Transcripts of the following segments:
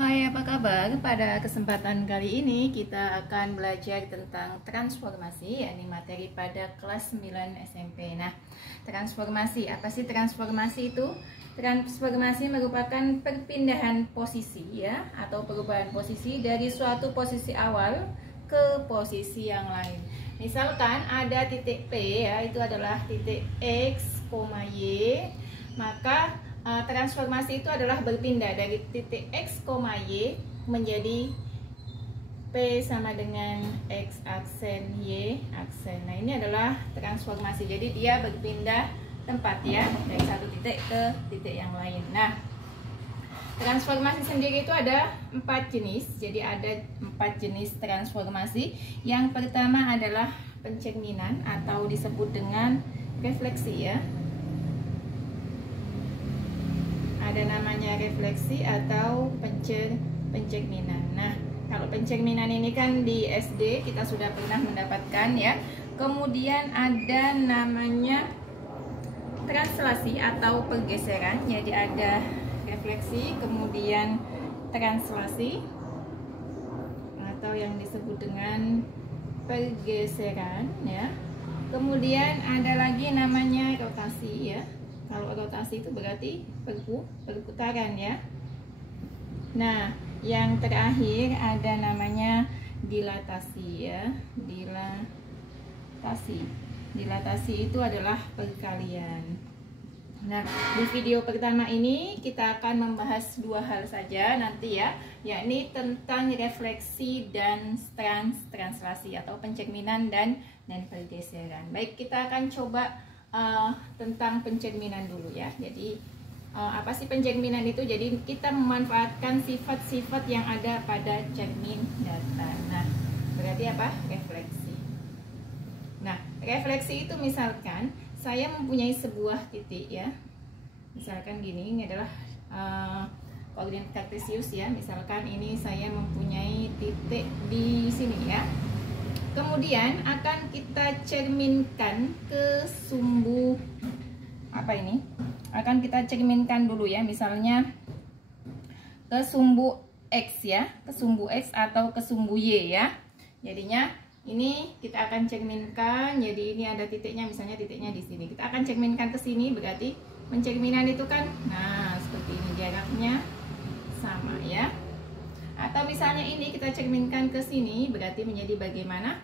Hai, apa kabar? Pada kesempatan kali ini kita akan belajar tentang transformasi, yakni materi pada kelas 9 SMP. Nah, transformasi, apa sih transformasi itu? Transformasi merupakan perpindahan posisi ya, atau perubahan posisi dari suatu posisi awal ke posisi yang lain. Misalkan ada titik P ya, itu adalah titik X, Y, maka transformasi itu adalah berpindah dari titik X, Y menjadi P sama dengan X aksen, Y aksen. Nah, ini adalah transformasi. Jadi dia berpindah tempat ya, dari satu titik ke titik yang lain. Nah, transformasi sendiri itu ada 4 jenis. Jadi ada 4 jenis transformasi. Yang pertama adalah pencerminan atau disebut dengan refleksi ya. Ada namanya refleksi atau pencerminan. Nah, kalau pencerminan ini kan di SD kita sudah pernah mendapatkan ya. Kemudian ada namanya translasi atau pergeseran. Jadi ada refleksi, kemudian translasi atau yang disebut dengan pergeseran ya. Kemudian ada lagi namanya rotasi ya. Kalau rotasi itu berarti perputaran ya. Nah, yang terakhir ada namanya dilatasi ya. Dilatasi itu adalah perkalian. Nah, di video pertama ini kita akan membahas 2 hal saja nanti ya, yakni tentang refleksi dan translasi atau pencerminan dan pergeseran. Baik, kita akan coba tentang pencerminan dulu ya. Jadi apa sih pencerminan itu? Jadi kita memanfaatkan sifat-sifat yang ada pada cermin data. Nah, berarti apa? Refleksi. Nah, refleksi itu misalkan saya mempunyai sebuah titik ya. Misalkan gini, ini adalah koordinat kartesius ya. Misalkan ini saya mempunyai titik di sini ya. Kemudian akan kita cerminkan ke sumbu apa ini? Akan kita cerminkan dulu ya, misalnya ke sumbu X ya, ke sumbu X atau ke sumbu Y ya. Jadinya ini kita akan cerminkan. Jadi ini ada titiknya, misalnya titiknya di sini. Kita akan cerminkan ke sini, berarti pencerminan itu kan nah seperti ini, jaraknya sama ya. Atau misalnya ini kita cerminkan ke sini, berarti menjadi bagaimana?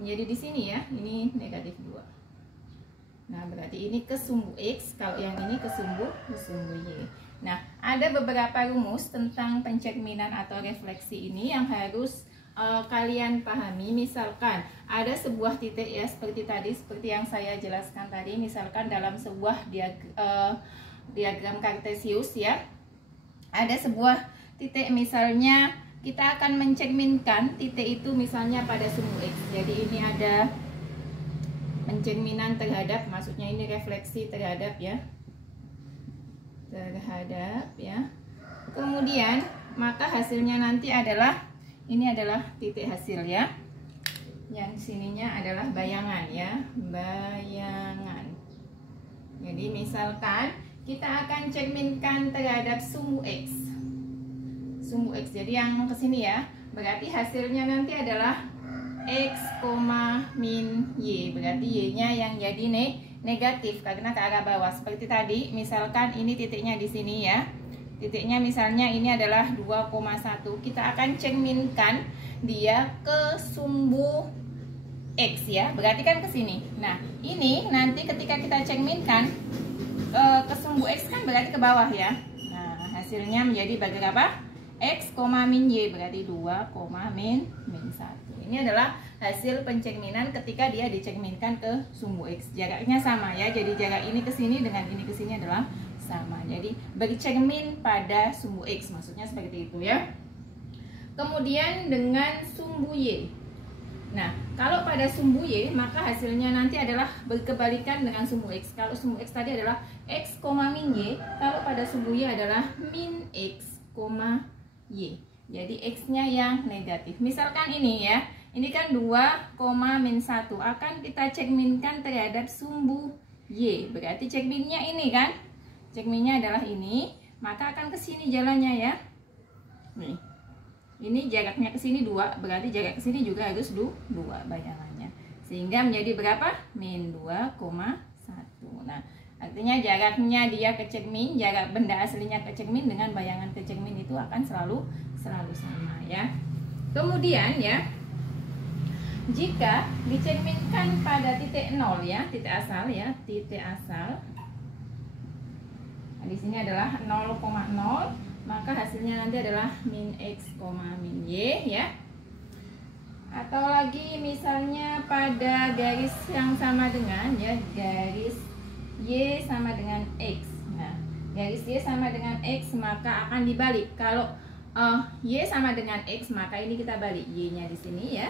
Menjadi di sini ya, ini negatif 2. Nah, berarti ini ke sumbu X, kalau yang ini ke sumbu Y. Nah, ada beberapa rumus tentang pencerminan atau refleksi ini yang harus kalian pahami. Misalkan ada sebuah titik ya, seperti tadi, seperti yang saya jelaskan tadi. Misalkan dalam sebuah diagram kartesius ya, ada sebuah titik, misalnya kita akan mencerminkan titik itu misalnya pada sumbu X. Jadi ini ada pencerminan terhadap, maksudnya ini refleksi terhadap ya. Kemudian maka hasilnya nanti adalah, ini adalah titik hasil ya. Yang sininya adalah bayangan ya, bayangan. Jadi misalkan kita akan cerminkan terhadap sumbu X. Jadi yang ke sini ya, berarti hasilnya nanti adalah X, min Y. Berarti Y-nya yang jadi negatif karena ke arah bawah. Seperti tadi, misalkan ini titiknya di sini ya. Titiknya misalnya ini adalah 2,1. Kita akan cerminkan dia ke sumbu X ya. Berarti kan ke sini. Nah, ini nanti ketika kita cerminkan ke sumbu X kan berarti ke bawah ya. Nah, hasilnya menjadi bagi apa? X, min Y, berarti 2, min 1. Ini adalah hasil pencerminan ketika dia dicerminkan ke sumbu X. Jaraknya sama ya, jadi jarak ini ke sini dengan ini ke sini adalah sama. Jadi bercermin pada sumbu X, maksudnya seperti itu ya. Kemudian dengan sumbu Y. Nah, kalau pada sumbu Y, maka hasilnya nanti adalah berkebalikan dengan sumbu X. Kalau sumbu X tadi adalah X, min Y, kalau pada sumbu Y adalah min X, Y. Jadi X-nya yang negatif. Misalkan ini ya, ini kan 2, min 1 akan kita cerminkan terhadap sumbu Y. Berarti cerminnya ini kan, cerminnya adalah ini, maka akan ke sini jalannya ya. Nih. Ini jaraknya ke sini 2, berarti jarak ke sini juga harus 2 bayangannya. Sehingga menjadi berapa? Min 2,1. Nah, artinya jaraknya dia ke cermin, jarak benda aslinya ke cermin dengan bayangan ke cermin itu akan selalu sama ya. Kemudian ya, jika dicerminkan pada titik 0 ya, titik asal ya, titik asal. Nah, di sini adalah 0,0, maka hasilnya nanti adalah min X, min Y ya. Atau lagi misalnya pada garis yang sama dengan ya, garis Y sama dengan X. Nah, garis Y sama dengan X maka akan dibalik. Kalau Y sama dengan X maka ini kita balik, Y-nya di sini ya.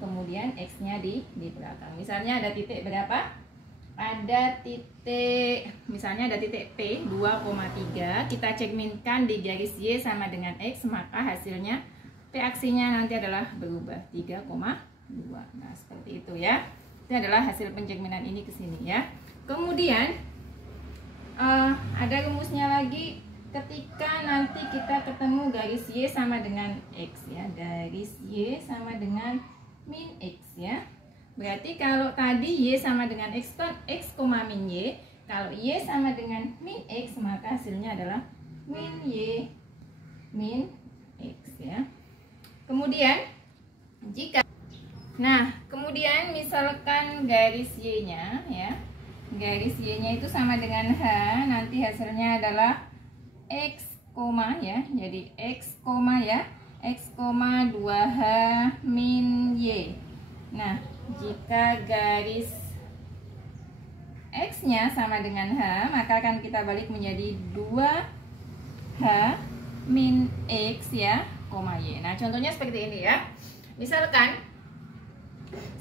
Kemudian X-nya di belakang. Misalnya ada titik berapa? Ada titik, misalnya ada titik P 2,3, kita cerminkan di garis Y sama dengan X, maka hasilnya P aksinya nanti adalah berubah 3,2. Nah, seperti itu ya. Itu adalah hasil pencerminan ini ke sini ya. Kemudian ada rumusnya lagi ketika nanti kita ketemu garis Y sama dengan X ya. Garis Y sama dengan min X ya. Berarti kalau tadi Y sama dengan X kan X, min Y. Kalau Y sama dengan min X maka hasilnya adalah min Y min X ya. Kemudian kemudian misalkan garis Y-nya ya. Garis Y-nya itu sama dengan H, nanti hasilnya adalah X, ya. Jadi X, ya. X, 2H min Y. Nah, jika garis X-nya sama dengan H, maka akan kita balik menjadi 2H min X ya, Y. Nah, contohnya seperti ini ya. Misalkan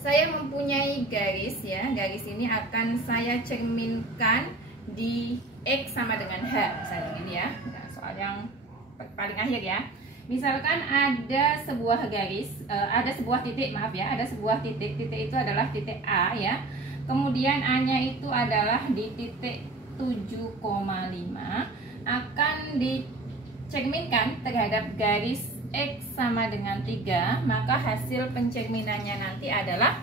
saya mempunyai garis ya, garis ini akan saya cerminkan di X sama dengan H, misalnya ini ya. Nah, soal yang paling akhir ya. Misalkan ada sebuah garis, ada sebuah titik, maaf ya, ada sebuah titik. Titik itu adalah titik A ya. Kemudian A-nya itu adalah di titik 7,5, akan dicerminkan terhadap garis X sama dengan 3, maka hasil pencerminannya nanti adalah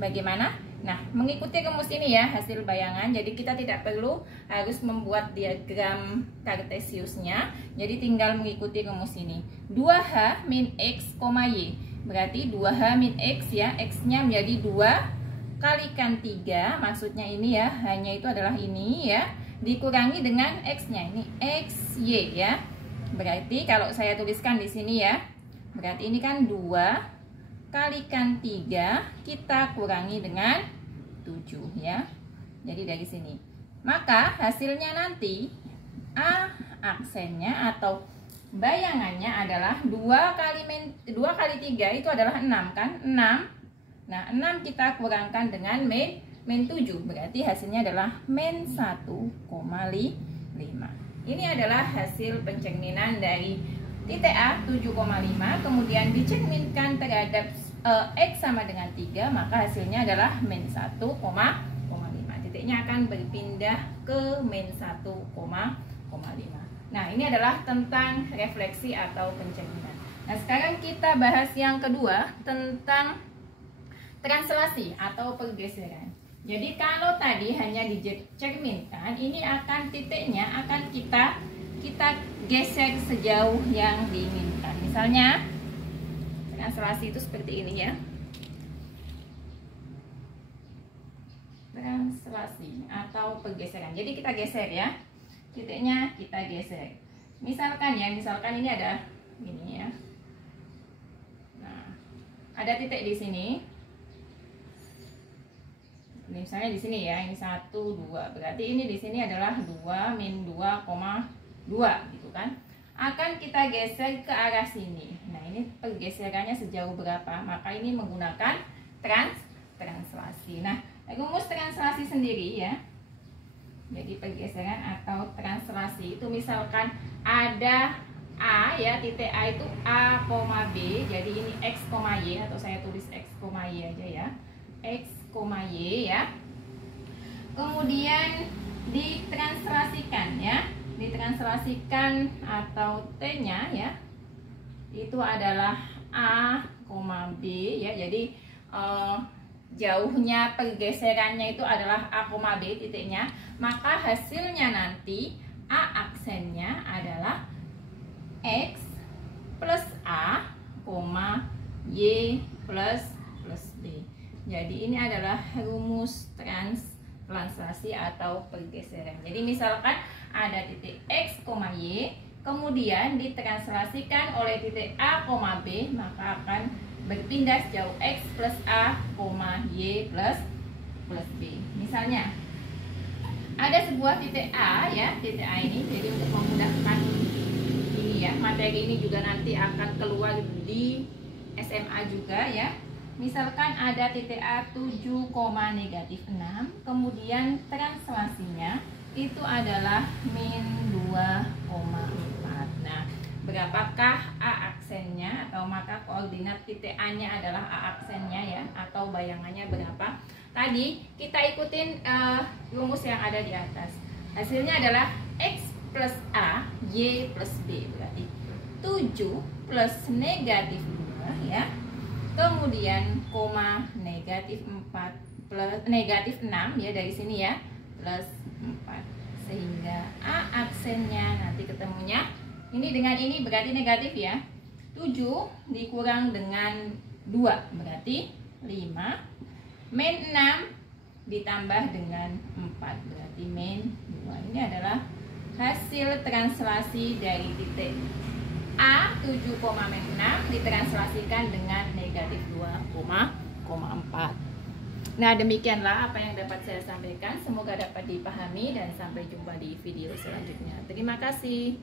bagaimana? Nah, mengikuti rumus ini ya, hasil bayangan. Jadi kita tidak perlu harus membuat diagram kartesiusnya. Jadi tinggal mengikuti rumus ini. 2H min X, Y. Berarti 2H min X ya, X-nya menjadi 2 kalikan 3. Maksudnya ini ya, hanya itu adalah ini ya. Dikurangi dengan X-nya, ini XY ya. Berarti kalau saya tuliskan di sini ya, berarti ini kan 2 kalikan 3 kita kurangi dengan 7 ya. Jadi dari sini. Maka hasilnya nanti A aksennya atau bayangannya adalah 2 kali 3 itu adalah 6 kan? 6. Nah, 6 kita kurangkan dengan min 7. Berarti hasilnya adalah min 1,5. Ini adalah hasil pencerminan dari titik A 7,5, kemudian dicerminkan terhadap X sama dengan 3, maka hasilnya adalah min 1,5. Titiknya akan berpindah ke min 1,5. Nah, ini adalah tentang refleksi atau pencerminan. Nah, sekarang kita bahas yang kedua tentang translasi atau pergeseran. Jadi kalau tadi hanya dicerminkan, ini akan titiknya akan kita geser sejauh yang diinginkan. Misalnya translasi itu seperti ini ya. Translasi atau pergeseran. Jadi kita geser ya. Titiknya kita geser. Misalkan ini ada ini ya. Nah, ada titik di sini. Misalnya di sini ya, ini 1, 2. Berarti ini di sini adalah 2 min 2,2 gitu kan. Akan kita geser ke arah sini. Nah, ini pergeserannya sejauh berapa? Maka ini menggunakan translasi. Nah, rumus translasi sendiri ya. Jadi pergeseran atau translasi itu misalkan ada A ya, titik A itu A, B. Jadi ini X, Y atau saya tulis X, Y aja ya. X, Y ya. Kemudian ditranslasikan ya. Ditranslasikan atau T-nya ya. itu adalah A, B ya. Jadi jauhnya pergeserannya itu adalah A, B titiknya. Maka hasilnya nanti A aksennya adalah X plus A, Y plus B. Jadi ini adalah rumus translasi atau pergeseran. Jadi misalkan ada titik X, Y, kemudian ditranslasikan oleh titik A, B, maka akan berpindah sejauh X plus A, Y plus B. Misalnya ada sebuah titik A ya, titik A ini. Jadi untuk memudahkan ini ya, materi ini juga nanti akan keluar di SMA juga ya. Misalkan ada titik A 7, -6, kemudian translasinya itu adalah min 2,4. Nah, berapakah A aksennya, atau maka koordinat titik A-nya adalah A aksennya ya, atau bayangannya berapa? Tadi kita ikutin rumus yang ada di atas. Hasilnya adalah X plus A, Y plus B, berarti 7 plus negatif 2 ya. Kemudian negatif 4 plus negatif 6 ya, dari sini ya, plus 4. Sehingga A aksennya nanti ketemunya ini dengan ini berarti negatif ya. 7 dikurang dengan 2 berarti 5. Min 6 ditambah dengan 4 berarti min 2. Ini adalah hasil translasi dari titik A 7,6 ditranslasikan dengan negatif 2,4. Nah, demikianlah apa yang dapat saya sampaikan. Semoga dapat dipahami dan sampai jumpa di video selanjutnya. Terima kasih.